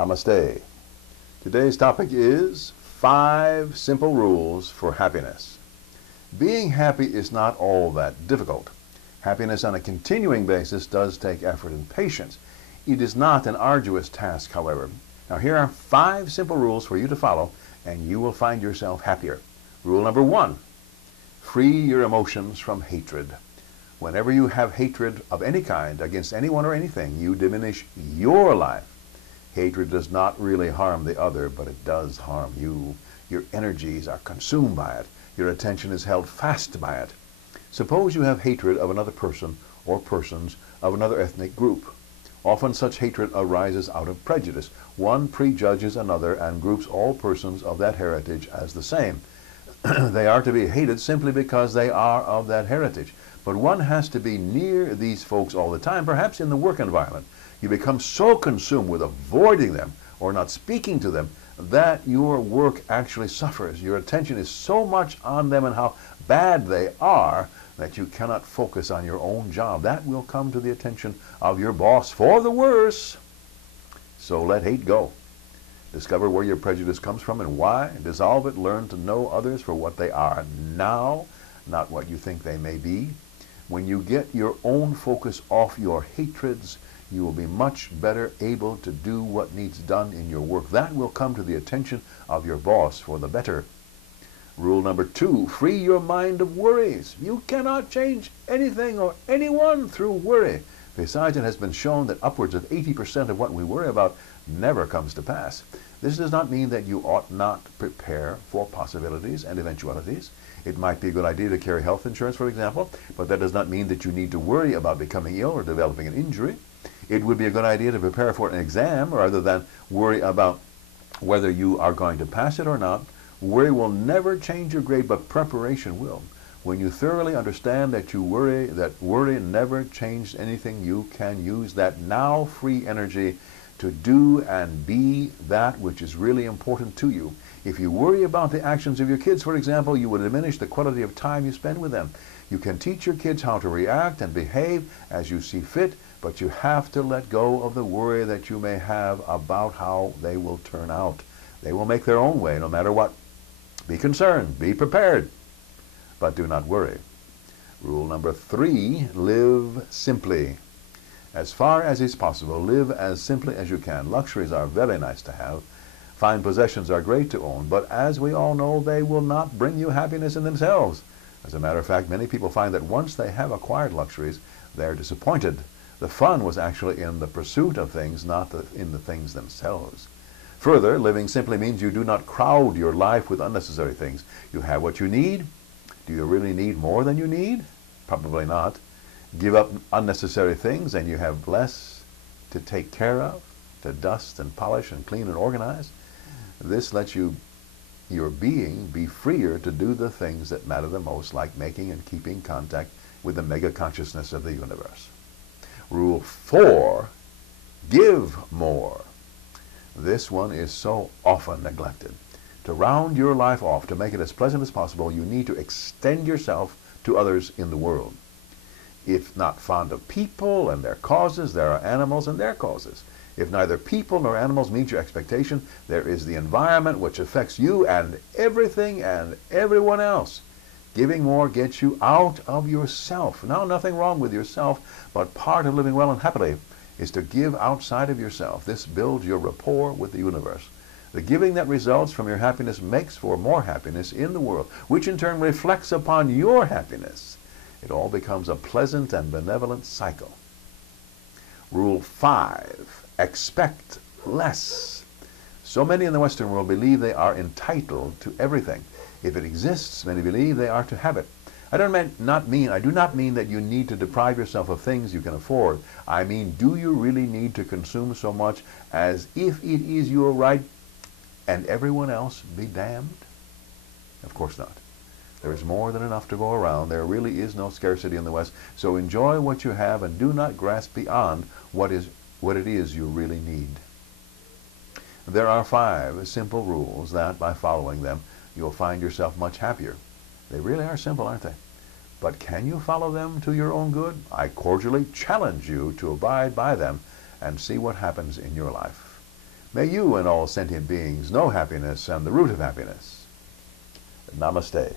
Namaste. Today's topic is 5 simple rules for happiness. Being happy is not all that difficult. Happiness on a continuing basis does take effort and patience. It is not an arduous task, however. Now here are 5 simple rules for you to follow, and you will find yourself happier. Rule number 1, free your emotions from hatred. Whenever you have hatred of any kind against anyone or anything, you diminish your life. Hatred does not really harm the other, but it does harm you. Your energies are consumed by it. Your attention is held fast by it. Suppose you have hatred of another person or persons of another ethnic group. Often such hatred arises out of prejudice. One prejudges another and groups all persons of that heritage as the same. They are to be hated simply because they are of that heritage. But one has to be near these folks all the time, perhaps in the work environment. You become so consumed with avoiding them or not speaking to them that your work actually suffers. Your attention is so much on them and how bad they are that you cannot focus on your own job. That will come to the attention of your boss for the worse. So let hate go. Discover where your prejudice comes from and why. Dissolve it. Learn to know others for what they are now, not what you think they may be. When you get your own focus off your hatreds, you will be much better able to do what needs done in your work. That will come to the attention of your boss for the better. Rule number 2, free your mind of worries. You cannot change anything or anyone through worry. Besides, it has been shown that upwards of 80% of what we worry about never comes to pass. This does not mean that you ought not prepare for possibilities and eventualities. It might be a good idea to carry health insurance, for example, but that does not mean that you need to worry about becoming ill or developing an injury. It would be a good idea to prepare for an exam rather than worry about whether you are going to pass it or not. Worry will never change your grade, but preparation will. When you thoroughly understand that worry never changed anything, you can use that now free energy to do and be that which is really important to you. If you worry about the actions of your kids, for example, you will diminish the quality of time you spend with them. You can teach your kids how to react and behave as you see fit, but you have to let go of the worry that you may have about how they will turn out. They will make their own way no matter what. Be concerned, be prepared, but do not worry. Rule number 3, live simply. As far as is possible, live as simply as you can. Luxuries are very nice to have. Fine possessions are great to own, but as we all know, they will not bring you happiness in themselves. As a matter of fact, many people find that once they have acquired luxuries, they are disappointed. The fun was actually in the pursuit of things, not in the things themselves. Further, living simply means you do not crowd your life with unnecessary things. You have what you need. Do you really need more than you need? Probably not. Give up unnecessary things and you have less to take care of, to dust and polish and clean and organize. This lets your being be freer to do the things that matter the most, like making and keeping contact with the mega consciousness of the universe. Rule 4, give more. This one is so often neglected. To round your life off, to make it as pleasant as possible, you need to extend yourself to others in the world. If not fond of people and their causes, there are animals and their causes. If neither people nor animals meet your expectation, there is the environment which affects you and everything and everyone else. Giving more gets you out of yourself. Now, nothing wrong with yourself, but part of living well and happily is to give outside of yourself. This builds your rapport with the universe. The giving that results from your happiness makes for more happiness in the world, which in turn reflects upon your happiness. It all becomes a pleasant and benevolent cycle. Rule 5, expect less. So many in the Western world believe they are entitled to everything. If it exists, many believe they are to have it. I do not mean that you need to deprive yourself of things you can afford. I mean, do you really need to consume so much as if it is your right and everyone else be damned? Of course not. There is more than enough to go around. There really is no scarcity in the West. So enjoy what you have and do not grasp beyond what it is you really need. There are 5 simple rules that, by following them, you'll find yourself much happier. They really are simple, aren't they? But can you follow them to your own good? I cordially challenge you to abide by them and see what happens in your life. May you and all sentient beings know happiness and the root of happiness. Namaste.